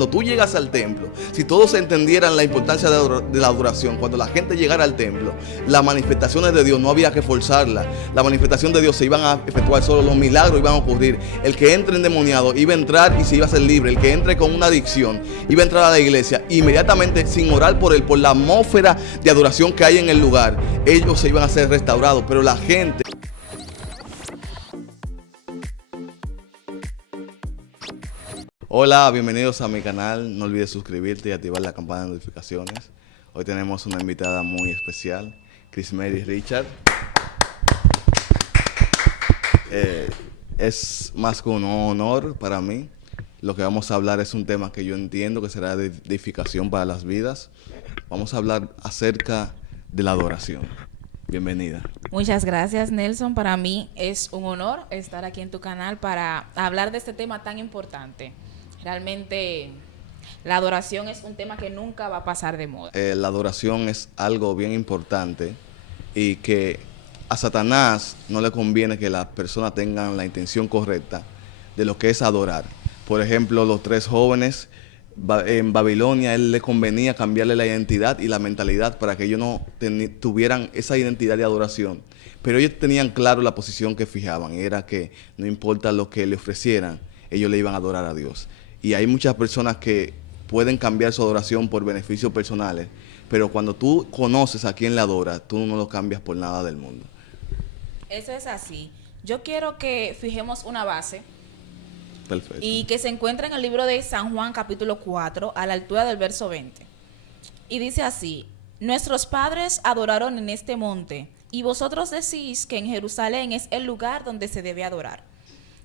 Cuando tú llegas al templo, si todos entendieran la importancia de la adoración, cuando la gente llegara al templo, las manifestaciones de Dios no había que forzarlas. La manifestación de Dios se iban a efectuar solo, los milagros iban a ocurrir. El que entre endemoniado iba a entrar y se iba a ser libre. El que entre con una adicción iba a entrar a la iglesia inmediatamente, sin orar por él, por la atmósfera de adoración que hay en el lugar. Ellos se iban a ser restaurados, pero la gente... Hola, bienvenidos a mi canal. No olvides suscribirte y activar la campana de notificaciones. Hoy tenemos una invitada muy especial, Chrismary Richard. Es más que un honor para mí. Lo que vamos a hablar es un tema que yo entiendo que será de edificación para las vidas. Vamos a hablar acerca de la adoración. Bienvenida. Muchas gracias, Nelson. Para mí es un honor estar aquí en tu canal para hablar de este tema tan importante. Realmente la adoración es un tema que nunca va a pasar de moda. La adoración es algo bien importante y que a Satanás no le conviene que las personas tengan la intención correcta de lo que es adorar. Por ejemplo, los 3 jóvenes en Babilonia, él le convenía cambiarle la identidad y la mentalidad para que ellos no tuvieran esa identidad de adoración. Pero ellos tenían claro la posición que fijaban, era que no importa lo que le ofrecieran, ellos le iban a adorar a Dios. Y hay muchas personas que pueden cambiar su adoración por beneficios personales, pero cuando tú conoces a quien le adora, tú no lo cambias por nada del mundo. Eso es así. Yo quiero que fijemos una base. Perfecto. Y que se encuentra en el libro de San Juan, capítulo 4, a la altura del verso 20. Y dice así: nuestros padres adoraron en este monte, y vosotros decís que en Jerusalén es el lugar donde se debe adorar.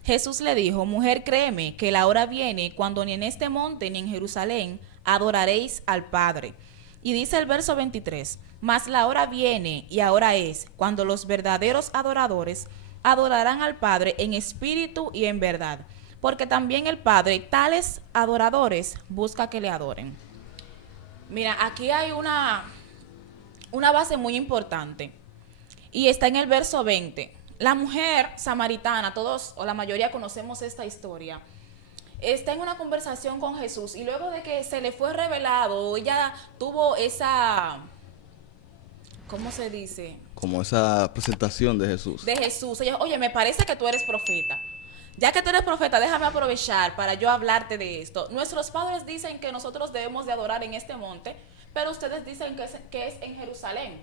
Jesús le dijo: mujer, créeme que la hora viene cuando ni en este monte ni en Jerusalén adoraréis al Padre. Y dice el verso 23, mas la hora viene y ahora es cuando los verdaderos adoradores adorarán al Padre en espíritu y en verdad, porque también el Padre tales adoradores busca que le adoren. Mira, aquí hay una base muy importante y está en el verso 20. La mujer samaritana, todos o la mayoría conocemos esta historia, está en una conversación con Jesús y luego de que se le fue revelado, ella tuvo esa, ¿cómo se dice? Como esa presentación de Jesús. De Jesús. Ella, oye, me parece que tú eres profeta. Ya que tú eres profeta, déjame aprovechar para yo hablarte de esto. Nuestros padres dicen que nosotros debemos de adorar en este monte, pero ustedes dicen que es en Jerusalén.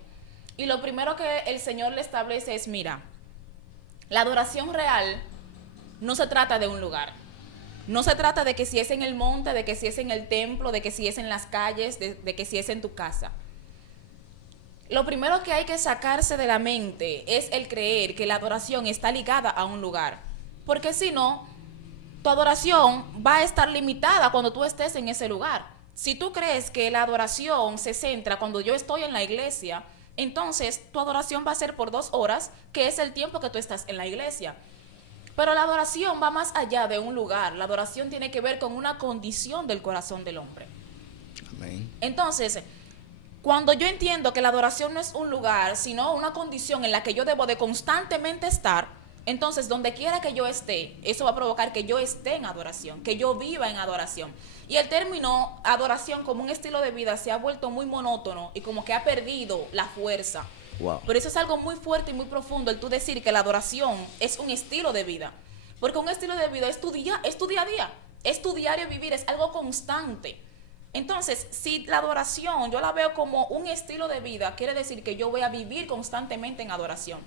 Y lo primero que el Señor le establece es, mira, la adoración real no se trata de un lugar. No se trata de que si es en el monte, de que si es en el templo, de que si es en las calles, de que si es en tu casa. Lo primero que hay que sacarse de la mente es el creer que la adoración está ligada a un lugar. Porque si no, tu adoración va a estar limitada cuando tú estés en ese lugar. Si tú crees que la adoración se centra cuando yo estoy en la iglesia, entonces tu adoración va a ser por 2 horas, que es el tiempo que tú estás en la iglesia. Pero la adoración va más allá de un lugar. La adoración tiene que ver con una condición del corazón del hombre. Amén. Entonces, cuando yo entiendo que la adoración no es un lugar, sino una condición en la que yo debo de constantemente estar, entonces donde quiera que yo esté, eso va a provocar que yo esté en adoración, que yo viva en adoración. Y el término adoración como un estilo de vida se ha vuelto muy monótono y como que ha perdido la fuerza. Wow. Pero eso es algo muy fuerte y muy profundo, el tú decir que la adoración es un estilo de vida. Porque un estilo de vida es tu día a día, es tu diario vivir, es algo constante. Entonces, si la adoración yo la veo como un estilo de vida, quiere decir que yo voy a vivir constantemente en adoración.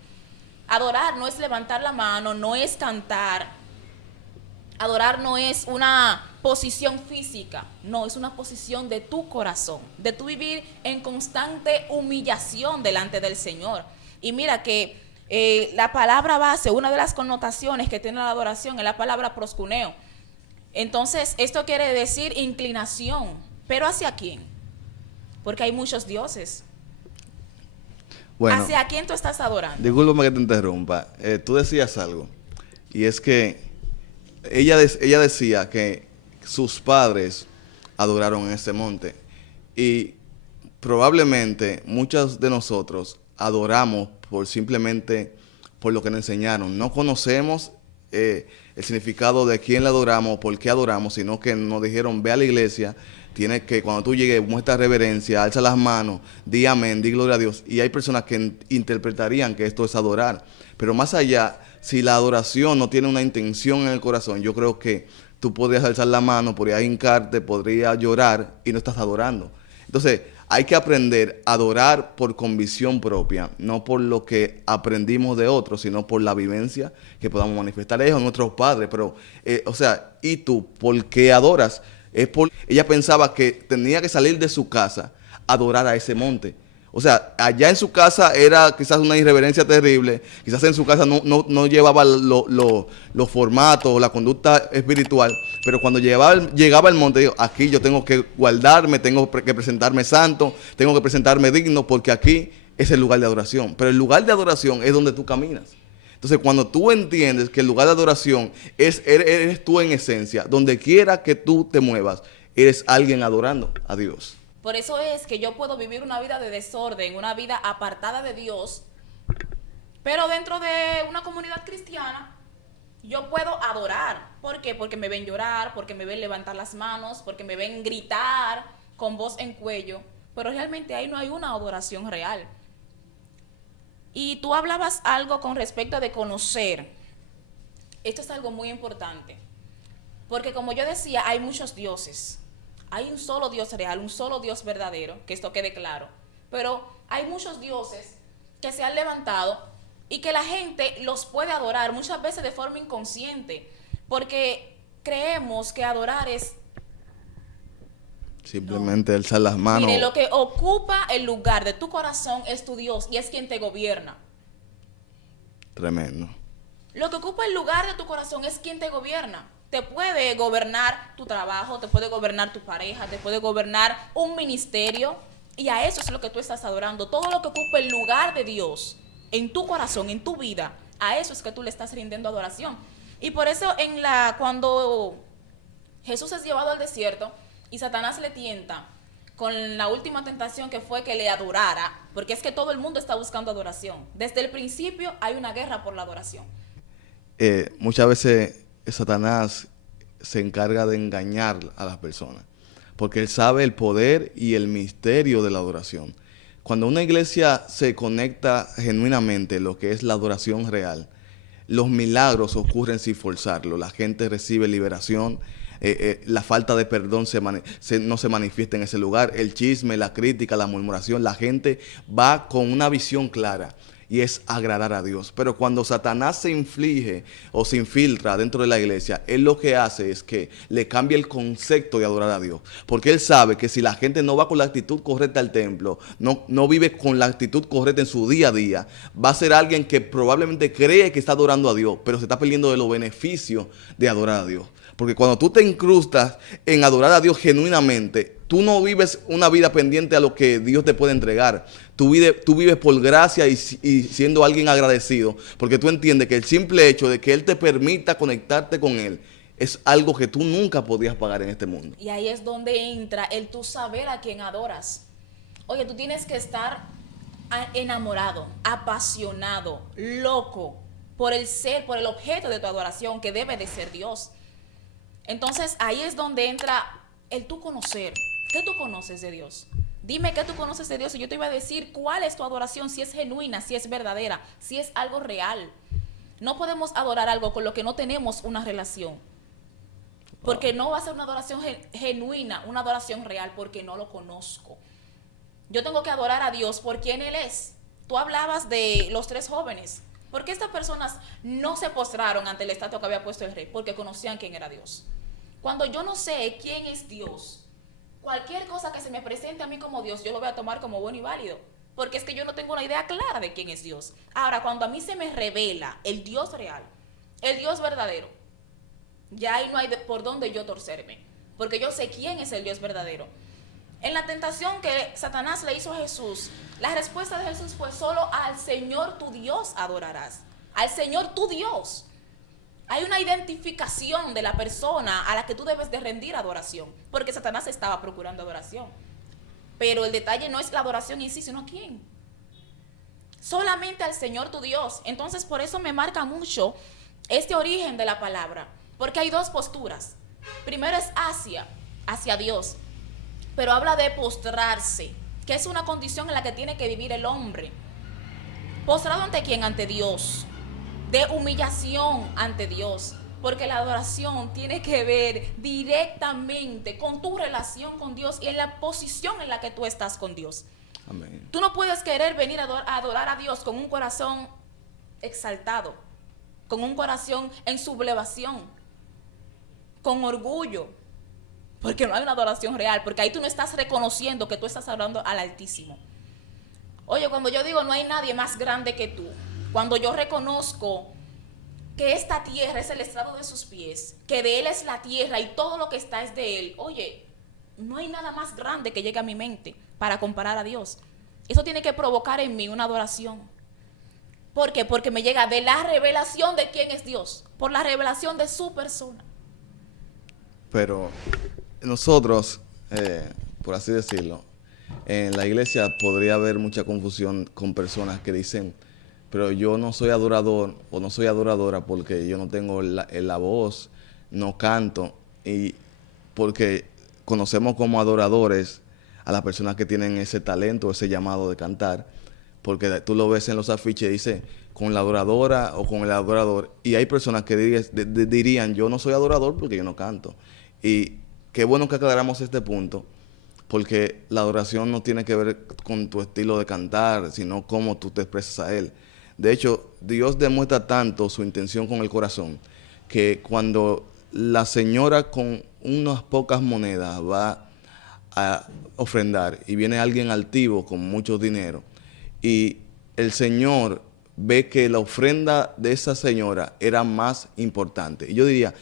Adorar no es levantar la mano, no es cantar. Adorar no es una posición física, no, es una posición de tu corazón, de tu vivir en constante humillación delante del Señor. Y mira que la palabra base, una de las connotaciones que tiene la adoración es la palabra proscuneo. Entonces, esto quiere decir inclinación, pero ¿hacia quién? Porque hay muchos dioses. Bueno, ¿Hacia quién tú estás adorando? discúlpame que te interrumpa. Tú decías algo, y es que ella decía que sus padres adoraron en ese monte, y probablemente muchos de nosotros adoramos simplemente por lo que nos enseñaron. No conocemos el significado de quién le adoramos o por qué adoramos, sino que nos dijeron, ve a la iglesia, tienes que, cuando tú llegues, muestra reverencia, alza las manos, di amén, di gloria a Dios. Y hay personas que interpretarían que esto es adorar. Pero más allá, si la adoración no tiene una intención en el corazón, yo creo que tú podrías alzar la mano, podrías hincarte, podrías llorar y no estás adorando. Entonces, hay que aprender a adorar por convicción propia, no por lo que aprendimos de otros, sino por la vivencia que podamos manifestar. Ellos, nuestros padres, pero, o sea, ¿y tú por qué adoras? Ella pensaba que tenía que salir de su casa a adorar a ese monte. O sea, allá en su casa era quizás una irreverencia terrible, quizás en su casa no llevaba los formatos o la conducta espiritual, pero cuando llegaba al monte, dijo, aquí yo tengo que guardarme, tengo que presentarme santo, tengo que presentarme digno, porque aquí es el lugar de adoración. Pero el lugar de adoración es donde tú caminas. Entonces, cuando tú entiendes que el lugar de adoración eres tú en esencia, donde quiera que tú te muevas, eres alguien adorando a Dios. Por eso es que yo puedo vivir una vida de desorden, una vida apartada de Dios, pero dentro de una comunidad cristiana yo puedo adorar. ¿Por qué? Porque me ven llorar, porque me ven levantar las manos, porque me ven gritar con voz en cuello, pero realmente ahí no hay una adoración real. Y tú hablabas algo con respecto de conocer. Esto es algo muy importante, porque como yo decía, hay muchos dioses. Hay un solo Dios real, un solo Dios verdadero, que esto quede claro. Pero hay muchos dioses que se han levantado y que la gente los puede adorar muchas veces de forma inconsciente, porque creemos que adorar es simplemente alzar las manos. Mire, lo que ocupa el lugar de tu corazón es tu Dios y es quien te gobierna. Tremendo. Lo que ocupa el lugar de tu corazón es quien te gobierna. Te puede gobernar tu trabajo, te puede gobernar tu pareja, te puede gobernar un ministerio, y a eso es lo que tú estás adorando. Todo lo que ocupa el lugar de Dios en tu corazón, en tu vida, a eso es que tú le estás rindiendo adoración. Y por eso cuando Jesús es llevado al desierto y Satanás le tienta con la última tentación, que fue que le adorara, porque es que todo el mundo está buscando adoración. Desde el principio hay una guerra por la adoración. Muchas veces Satanás se encarga de engañar a las personas, porque él sabe el poder y el misterio de la adoración. Cuando una iglesia se conecta genuinamente lo que es la adoración real, los milagros ocurren sin forzarlo. La gente recibe liberación, la falta de perdón no se manifiesta en ese lugar. El chisme, la crítica, la murmuración, la gente va con una visión clara, y es agradar a Dios. Pero cuando Satanás se inflige o se infiltra dentro de la iglesia, él lo que hace es que le cambia el concepto de adorar a Dios. Porque él sabe que si la gente no va con la actitud correcta al templo, no vive con la actitud correcta en su día a día, va a ser alguien que probablemente cree que está adorando a Dios, pero se está perdiendo de los beneficios de adorar a Dios. Porque cuando tú te incrustas en adorar a Dios genuinamente, tú no vives una vida pendiente a lo que Dios te puede entregar. Tú vives por gracia y siendo alguien agradecido, porque tú entiendes que el simple hecho de que Él te permita conectarte con Él es algo que tú nunca podías pagar en este mundo. Y ahí es donde entra el tú saber a quién adoras. Oye, tú tienes que estar enamorado, apasionado, loco por el objeto de tu adoración, que debe de ser Dios. Entonces ahí es donde entra el tú conocer. ¿Qué tú conoces de Dios? Dime qué tú conoces de Dios y yo te iba a decir cuál es tu adoración, si es genuina, si es verdadera, si es algo real. No podemos adorar algo con lo que no tenemos una relación, porque no va a ser una adoración genuina, una adoración real, porque no lo conozco. Yo tengo que adorar a Dios por quien Él es. Tú hablabas de los 3 jóvenes. ¿Por qué estas personas no se postraron ante la estatua que había puesto el rey? Porque conocían quién era Dios. Cuando yo no sé quién es Dios, cualquier cosa que se me presente a mí como Dios, yo lo voy a tomar como bueno y válido, porque es que yo no tengo una idea clara de quién es Dios. Ahora, cuando a mí se me revela el Dios real, el Dios verdadero, ya ahí no hay por dónde yo torcerme, porque yo sé quién es el Dios verdadero. En la tentación que Satanás le hizo a Jesús, la respuesta de Jesús fue: solo al Señor tu Dios adorarás, al Señor tu Dios. Hay una identificación de la persona a la que tú debes de rendir adoración, porque Satanás estaba procurando adoración. Pero el detalle no es la adoración en sí, sino a quién. Solamente al Señor tu Dios. Entonces, por eso me marca mucho este origen de la palabra, porque hay dos posturas. Primero es hacia Dios, pero habla de postrarse, que es una condición en la que tiene que vivir el hombre. ¿Postrado ante quién? Ante Dios. De humillación ante Dios. Porque la adoración tiene que ver directamente con tu relación con Dios y en la posición en la que tú estás con Dios. Amén. Tú no puedes querer venir a adorar a Dios con un corazón exaltado, con un corazón en sublevación, con orgullo, porque no hay una adoración real, porque ahí tú no estás reconociendo que tú estás adorando al Altísimo. Oye, cuando yo digo no hay nadie más grande que tú, cuando yo reconozco que esta tierra es el estrado de sus pies, que de Él es la tierra y todo lo que está es de Él, oye, no hay nada más grande que llegue a mi mente para comparar a Dios. Eso tiene que provocar en mí una adoración. ¿Por qué? Porque me llega de la revelación de quién es Dios, por la revelación de su persona. Pero nosotros, por así decirlo, en la iglesia podría haber mucha confusión con personas que dicen, pero yo no soy adorador o no soy adoradora porque yo no tengo la voz, no canto, y porque conocemos como adoradores a las personas que tienen ese talento, ese llamado de cantar, porque tú lo ves en los afiches, dice con la adoradora o con el adorador, y hay personas que dirían, yo no soy adorador porque yo no canto. Y qué bueno que aclaramos este punto, porque la adoración no tiene que ver con tu estilo de cantar, sino cómo tú te expresas a Él. De hecho, Dios demuestra tanto su intención con el corazón, que cuando la señora con unas pocas monedas va a ofrendar y viene alguien altivo con mucho dinero, y el Señor ve que la ofrenda de esa señora era más importante. Y yo diría,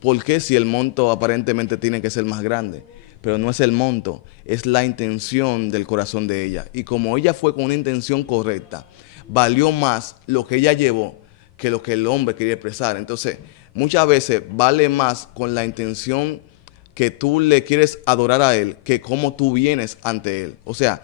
¿por qué si el monto aparentemente tiene que ser más grande? Pero no es el monto, es la intención del corazón de ella. Y como ella fue con una intención correcta, valió más lo que ella llevó que lo que el hombre quería expresar. Entonces, muchas veces vale más con la intención que tú le quieres adorar a Él que cómo tú vienes ante Él. O sea,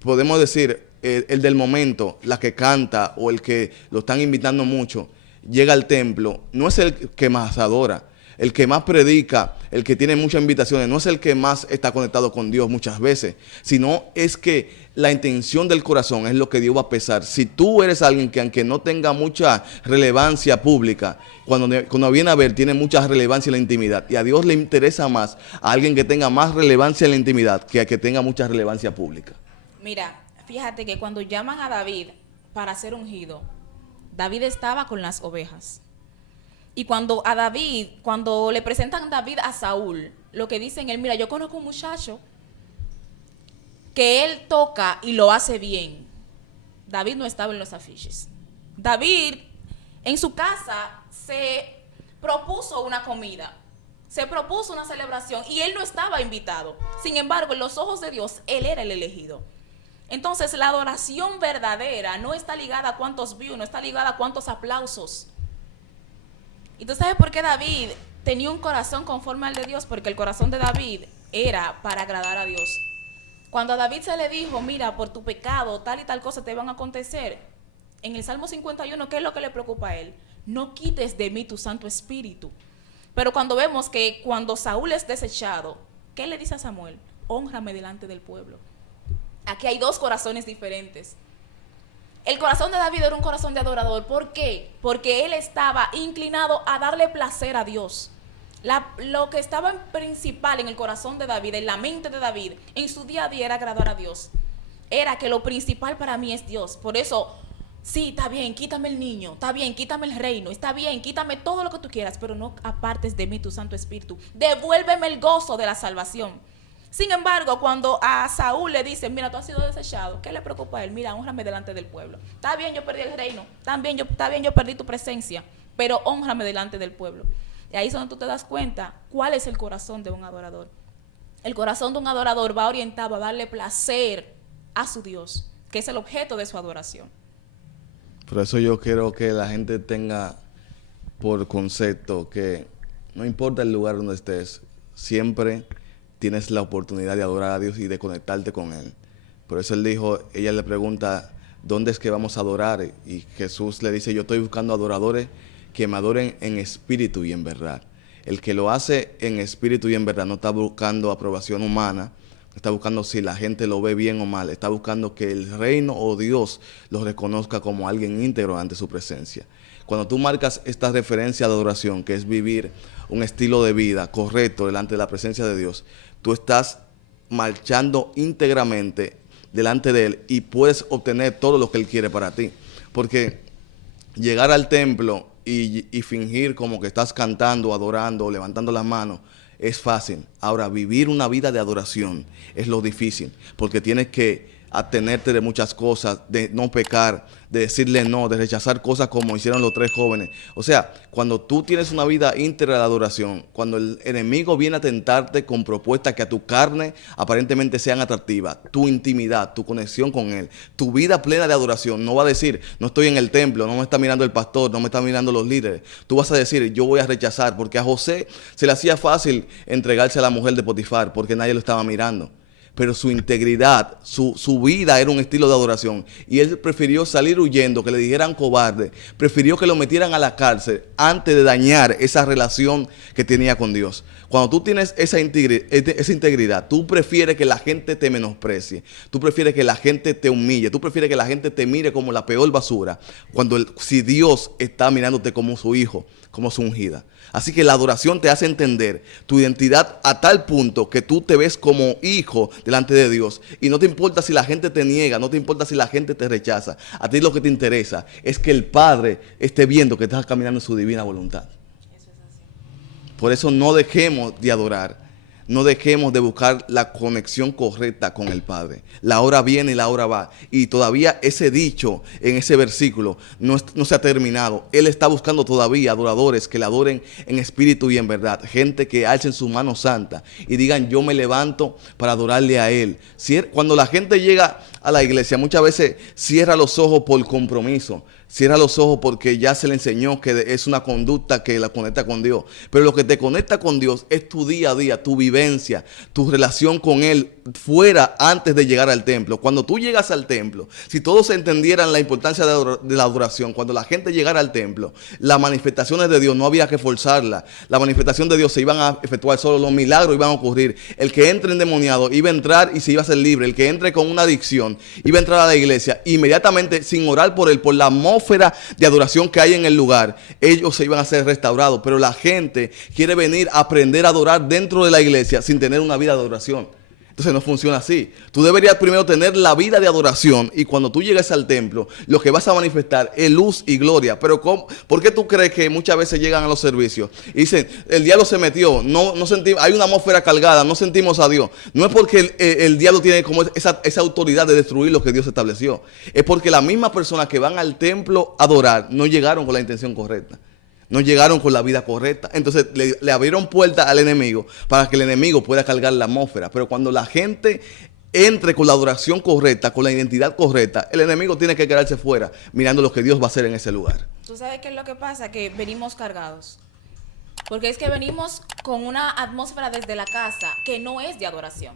podemos decir, el del momento, la que canta o el que lo están invitando mucho, llega al templo, no es el que más adora. El que más predica, el que tiene muchas invitaciones, no es el que más está conectado con Dios muchas veces, sino es que la intención del corazón es lo que Dios va a pesar. Si tú eres alguien que aunque no tenga mucha relevancia pública, cuando viene a ver tiene mucha relevancia en la intimidad, y a Dios le interesa más a alguien que tenga más relevancia en la intimidad que a que tenga mucha relevancia pública. Mira, fíjate que cuando llaman a David para ser ungido, David estaba con las ovejas. Y cuando le presentan a David a Saúl, lo que dicen él, mira, yo conozco un muchacho que él toca y lo hace bien. David no estaba en los afiches. David en su casa se propuso una comida, se propuso una celebración y él no estaba invitado. Sin embargo, en los ojos de Dios, él era el elegido. Entonces, la adoración verdadera no está ligada a cuántos views, no está ligada a cuántos aplausos. ¿Y tú sabes por qué David tenía un corazón conforme al de Dios? Porque el corazón de David era para agradar a Dios. Cuando a David se le dijo, mira, por tu pecado tal y tal cosa te van a acontecer, en el Salmo 51, ¿qué es lo que le preocupa a él? No quites de mí tu Santo Espíritu. Pero cuando vemos que cuando Saúl es desechado, ¿qué le dice a Samuel? Hónrame delante del pueblo. Aquí hay dos corazones diferentes. El corazón de David era un corazón de adorador. ¿Por qué? Porque él estaba inclinado a darle placer a Dios. Lo que estaba en principal en el corazón de David, en la mente de David, en su día a día era agradar a Dios. Era que lo principal para mí es Dios. Por eso, sí, está bien, quítame el niño, está bien, quítame el reino, está bien, quítame todo lo que tú quieras, pero no apartes de mí tu Santo Espíritu. Devuélveme el gozo de la salvación. Sin embargo, cuando a Saúl le dicen, mira, tú has sido desechado, ¿qué le preocupa a él? Mira, hónrame delante del pueblo. Está bien, yo perdí el reino, está bien, yo perdí tu presencia, pero hónrame delante del pueblo. Y ahí es donde tú te das cuenta cuál es el corazón de un adorador. El corazón de un adorador va orientado a darle placer a su Dios, que es el objeto de su adoración. Por eso yo quiero que la gente tenga por concepto que no importa el lugar donde estés, siempre tienes la oportunidad de adorar a Dios y de conectarte con Él. Por eso él dijo, ella le pregunta, ¿dónde es que vamos a adorar? Y Jesús le dice, yo estoy buscando adoradores que me adoren en espíritu y en verdad. El que lo hace en espíritu y en verdad no está buscando aprobación humana, no está buscando si la gente lo ve bien o mal, está buscando que el reino o Dios lo reconozca como alguien íntegro ante su presencia. Cuando tú marcas esta referencia de adoración, que es vivir un estilo de vida correcto delante de la presencia de Dios, tú estás marchando íntegramente delante de Él y puedes obtener todo lo que Él quiere para ti. Porque llegar al templo y fingir como que estás cantando, adorando, levantando las manos, es fácil. Ahora, vivir una vida de adoración es lo difícil, porque tienes que abstenerte de muchas cosas, de no pecar, de decirle no, de rechazar cosas como hicieron los 3 jóvenes. O sea, cuando tú tienes una vida íntegra de adoración, cuando el enemigo viene a tentarte con propuestas que a tu carne aparentemente sean atractivas, tu intimidad, tu conexión con Él, tu vida plena de adoración, no va a decir, no estoy en el templo, no me está mirando el pastor, no me están mirando los líderes. Tú vas a decir, yo voy a rechazar, porque a José se le hacía fácil entregarse a la mujer de Potifar, porque nadie lo estaba mirando. Pero su integridad, su vida era un estilo de adoración. Y él prefirió salir huyendo, que le dijeran cobarde. Prefirió que lo metieran a la cárcel antes de dañar esa relación que tenía con Dios. Cuando tú tienes esa integridad, tú prefieres que la gente te menosprecie. Tú prefieres que la gente te humille. Tú prefieres que la gente te mire como la peor basura. Si Dios está mirándote como su hijo, como su ungida. Así que la adoración te hace entender tu identidad a tal punto que tú te ves como hijo delante de Dios. Y no te importa si la gente te niega, no te importa si la gente te rechaza. A ti lo que te interesa es que el Padre esté viendo que estás caminando en su divina voluntad. Eso es así. Por eso no dejemos de adorar. No dejemos de buscar la conexión correcta con el Padre. La hora viene y la hora va. Y todavía ese dicho en ese versículo no se ha terminado. Él está buscando todavía adoradores que le adoren en espíritu y en verdad. Gente que alcen su mano santa y digan, yo me levanto para adorarle a Él. Cuando la gente llega a la iglesia, muchas veces cierra los ojos por compromiso. Cierra los ojos porque ya se le enseñó que es una conducta que la conecta con Dios. Pero lo que te conecta con Dios es tu día a día, tu vivencia, tu relación con Él fuera antes de llegar al templo. Cuando tú llegas al templo, si todos entendieran la importancia de la adoración, cuando la gente llegara al templo, las manifestaciones de Dios no había que forzarlas. La manifestación de Dios se iban a efectuar solo, los milagros iban a ocurrir. El que entre endemoniado iba a entrar y se iba a ser libre. El que entre con una adicción iba a entrar a la iglesia inmediatamente sin orar por él, por la atmósfera de adoración que hay en el lugar. Ellos se iban a ser restaurados, pero la gente quiere venir a aprender a adorar dentro de la iglesia sin tener una vida de adoración. Entonces no funciona así. Tú deberías primero tener la vida de adoración y cuando tú llegues al templo, lo que vas a manifestar es luz y gloria. Pero ¿por qué tú crees que muchas veces llegan a los servicios y dicen, el diablo se metió, no sentimos, hay una atmósfera cargada, no sentimos a Dios? No es porque el diablo tiene como esa autoridad de destruir lo que Dios estableció. Es porque las mismas personas que van al templo a adorar no llegaron con la intención correcta. No llegaron con la vida correcta. Entonces le abrieron puerta al enemigo para que el enemigo pueda cargar la atmósfera. Pero cuando la gente entre con la adoración correcta, con la identidad correcta, el enemigo tiene que quedarse fuera mirando lo que Dios va a hacer en ese lugar. ¿Tú sabes qué es lo que pasa? Que venimos cargados. Porque es que venimos con una atmósfera desde la casa que no es de adoración.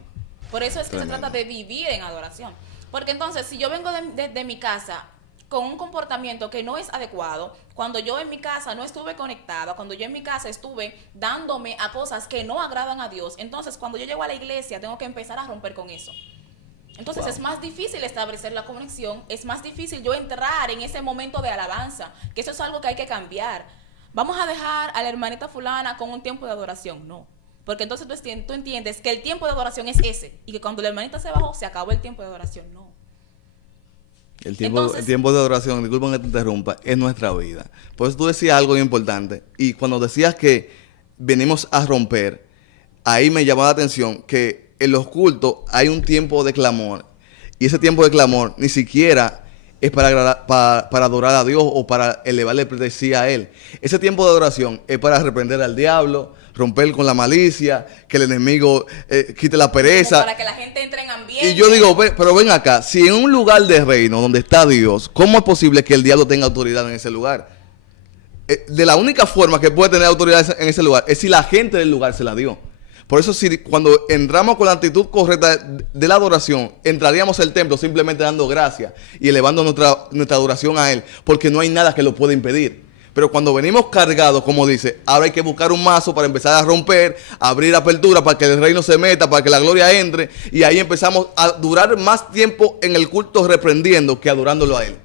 Por eso es que Tremendo. se trata de vivir en adoración. Porque entonces, si yo vengo de mi casa con un comportamiento que no es adecuado, cuando yo en mi casa no estuve conectada, cuando yo en mi casa estuve dándome a cosas que no agradan a Dios, entonces cuando yo llego a la iglesia tengo que empezar a romper con eso. Entonces es más difícil establecer la conexión, es más difícil yo entrar en ese momento de alabanza, que eso es algo que hay que cambiar. Vamos a dejar a la hermanita fulana con un tiempo de adoración, no. Porque entonces tú entiendes que el tiempo de adoración es ese, y que cuando la hermanita se bajó, se acabó el tiempo de adoración, no. El tiempo de adoración, disculpa que te interrumpa, es nuestra vida. Por eso tú decías algo importante. Y cuando decías que venimos a romper, ahí me llamó la atención que en los cultos hay un tiempo de clamor. Y ese tiempo de clamor ni siquiera es para adorar a Dios o para elevarle pleitesía a Él. Ese tiempo de adoración es para reprender al diablo, romper con la malicia, que el enemigo quite la pereza. Como para que la gente entre en ambiente. Y yo digo, pero ven acá, si en un lugar de reino donde está Dios, ¿cómo es posible que el diablo tenga autoridad en ese lugar? De la única forma que puede tener autoridad en ese lugar es si la gente del lugar se la dio. Por eso si cuando entramos con la actitud correcta de la adoración, entraríamos al templo simplemente dando gracias y elevando nuestra adoración a Él, porque no hay nada que lo pueda impedir. Pero cuando venimos cargados, como dice, ahora hay que buscar un mazo para empezar a romper, abrir apertura para que el reino se meta, para que la gloria entre, y ahí empezamos a durar más tiempo en el culto reprendiendo que adorándolo a Él.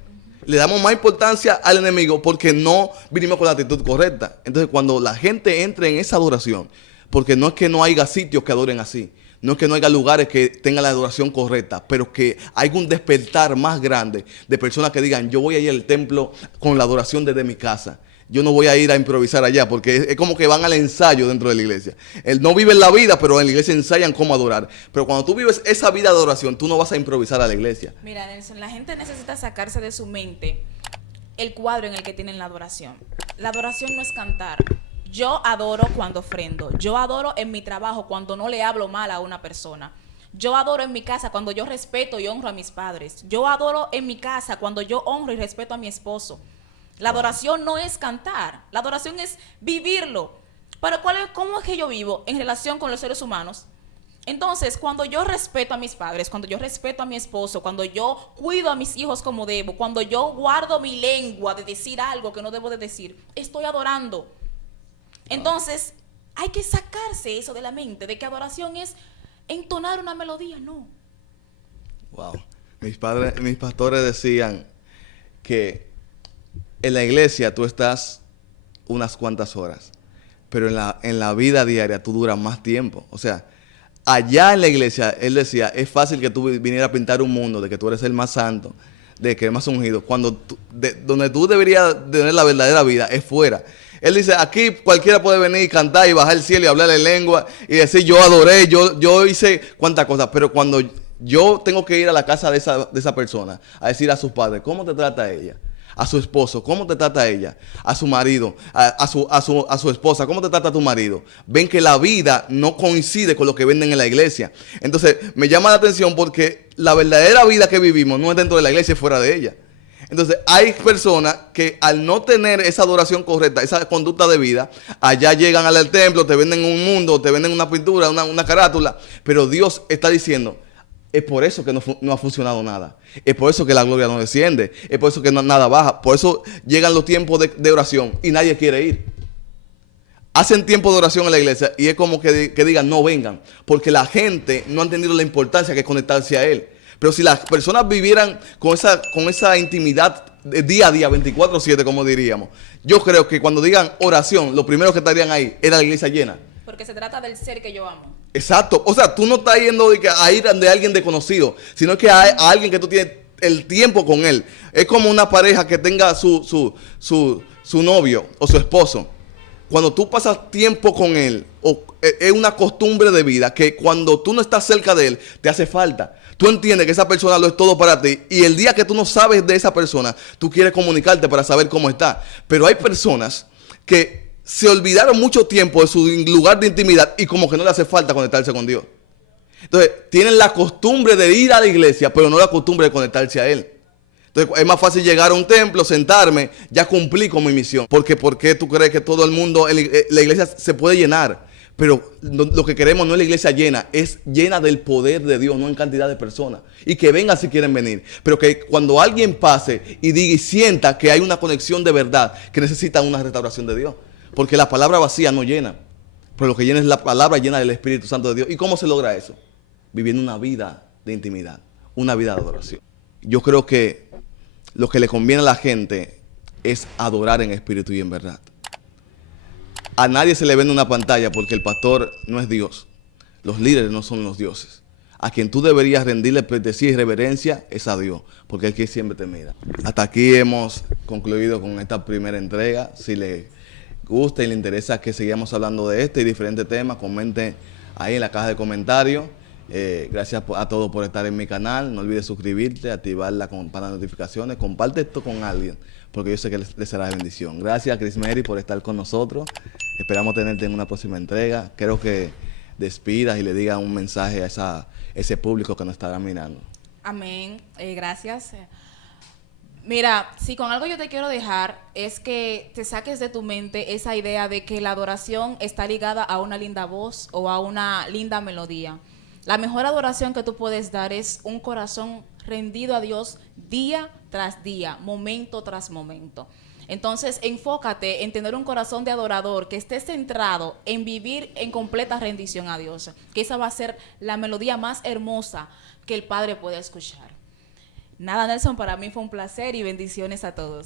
Le damos más importancia al enemigo porque no vinimos con la actitud correcta. Entonces, cuando la gente entre en esa adoración, porque no es que no haya sitios que adoren así, no es que no haya lugares que tengan la adoración correcta, pero que hay un despertar más grande de personas que digan, yo voy a ir al templo con la adoración desde mi casa. Yo no voy a ir a improvisar allá, porque es como que van al ensayo dentro de la iglesia. Él no vive la vida, pero en la iglesia ensayan cómo adorar. Pero cuando tú vives esa vida de adoración, tú no vas a improvisar a la iglesia. Mira, Nelson, la gente necesita sacarse de su mente el cuadro en el que tienen la adoración. La adoración no es cantar. Yo adoro cuando ofrendo. Yo adoro en mi trabajo cuando no le hablo mal a una persona. Yo adoro en mi casa cuando yo respeto y honro a mis padres. Yo adoro en mi casa cuando yo honro y respeto a mi esposo. La adoración no es cantar. La adoración es vivirlo. Pero ¿cómo es que yo vivo en relación con los seres humanos? Entonces, cuando yo respeto a mis padres, cuando yo respeto a mi esposo, cuando yo cuido a mis hijos como debo, cuando yo guardo mi lengua de decir algo que no debo de decir, estoy adorando. Entonces, hay que sacarse eso de la mente, de que adoración es entonar una melodía, no. Wow. Mis pastores decían que en la iglesia tú estás unas cuantas horas, pero en la vida diaria tú duras más tiempo. O sea, allá en la iglesia, él decía, es fácil que tú vinieras a pintar un mundo de que tú eres el más santo, de que eres más ungido, cuando donde tú deberías tener la verdadera vida es fuera. Él dice, aquí cualquiera puede venir y cantar y bajar el cielo y hablar en lengua y decir, yo adoré, yo hice cuantas cosas, pero cuando yo tengo que ir a la casa de esa persona a decir a sus padres, ¿cómo te trata ella? A su esposo, ¿cómo te trata ella? A su marido, a su esposa, ¿cómo te trata tu marido? Ven que la vida no coincide con lo que venden en la iglesia. Entonces, me llama la atención porque la verdadera vida que vivimos no es dentro de la iglesia, es fuera de ella. Entonces, hay personas que al no tener esa adoración correcta, esa conducta de vida, allá llegan al templo, te venden un mundo, te venden una pintura, una carátula, pero Dios está diciendo, es por eso que no ha funcionado nada. Es por eso que la gloria no desciende. Es por eso que nada baja. Por eso llegan los tiempos de oración y nadie quiere ir. Hacen tiempo de oración en la iglesia y es como que digan no vengan. Porque la gente no ha entendido la importancia que es conectarse a Él. Pero si las personas vivieran con esa intimidad de día a día, 24/7 como diríamos, yo creo que cuando digan oración, lo primero que estarían ahí era la iglesia llena. Porque se trata del ser que yo amo. Exacto. O sea, tú no estás yendo a ir de alguien desconocido, sino que a alguien que tú tienes el tiempo con él. Es como una pareja que tenga su novio o su esposo. Cuando tú pasas tiempo con él, es una costumbre de vida que cuando tú no estás cerca de él, te hace falta. Tú entiendes que esa persona lo es todo para ti y el día que tú no sabes de esa persona, tú quieres comunicarte para saber cómo está. Pero hay personas que se olvidaron mucho tiempo de su lugar de intimidad y como que no le hace falta conectarse con Dios. Entonces, tienen la costumbre de ir a la iglesia, pero no la costumbre de conectarse a Él. Entonces, es más fácil llegar a un templo, sentarme, ya cumplí con mi misión. Porque ¿por qué tú crees que todo el mundo, la iglesia se puede llenar? Pero lo que queremos no es la iglesia llena, es llena del poder de Dios, no en cantidad de personas. Y que vengan si quieren venir. Pero que cuando alguien pase y diga y sienta que hay una conexión de verdad, que necesita una restauración de Dios. Porque la palabra vacía no llena. Pero lo que llena es la palabra llena del Espíritu Santo de Dios. ¿Y cómo se logra eso? Viviendo una vida de intimidad, una vida de adoración. Yo creo que lo que le conviene a la gente es adorar en espíritu y en verdad. A nadie se le vende una pantalla porque el pastor no es Dios. Los líderes no son los dioses. A quien tú deberías rendirle pleitesía y reverencia es a Dios, porque es quien siempre te mira. Hasta aquí hemos concluido con esta primera entrega. Si le gusta y le interesa que sigamos hablando de este y diferentes temas, comente ahí en la caja de comentarios. Gracias a todos por estar en mi canal. No olvides suscribirte, activar la campana de notificaciones. Comparte esto con alguien, porque yo sé que les será de bendición. Gracias, Chris Mary, por estar con nosotros. Esperamos tenerte en una próxima entrega. Creo que despidas y le digas un mensaje a ese público que nos estará mirando. Amén. Gracias. Mira, si con algo yo te quiero dejar es que te saques de tu mente esa idea de que la adoración está ligada a una linda voz o a una linda melodía. La mejor adoración que tú puedes dar es un corazón rendido a Dios día tras día, momento tras momento. Entonces, enfócate en tener un corazón de adorador que esté centrado en vivir en completa rendición a Dios, que esa va a ser la melodía más hermosa que el Padre puede escuchar. Nada, Nelson, para mí fue un placer y bendiciones a todos.